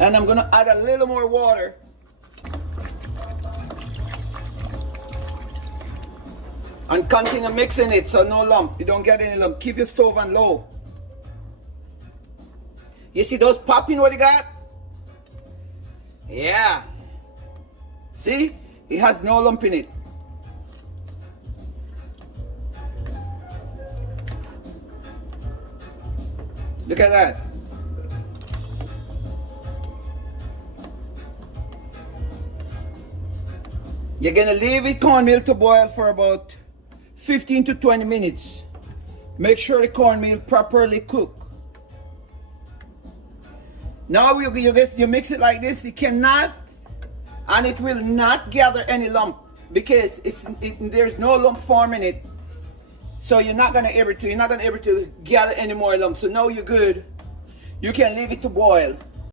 And I'm gonna add a little more water. And continue mixing it so no lump. You don't get any lump. Keep your stove on low. You see those popping what you got? Yeah. See? It has no lump in it. Look at that. You're gonna leave it cornmeal to boil for about 15 to 20 minutes. Make sure the cornmeal properly cooked. Now you mix it like this. It cannot, and it will not gather any lump because there's no lump forming it. So you're not gonna able to gather any more lumps. So now you're good. You can leave it to boil.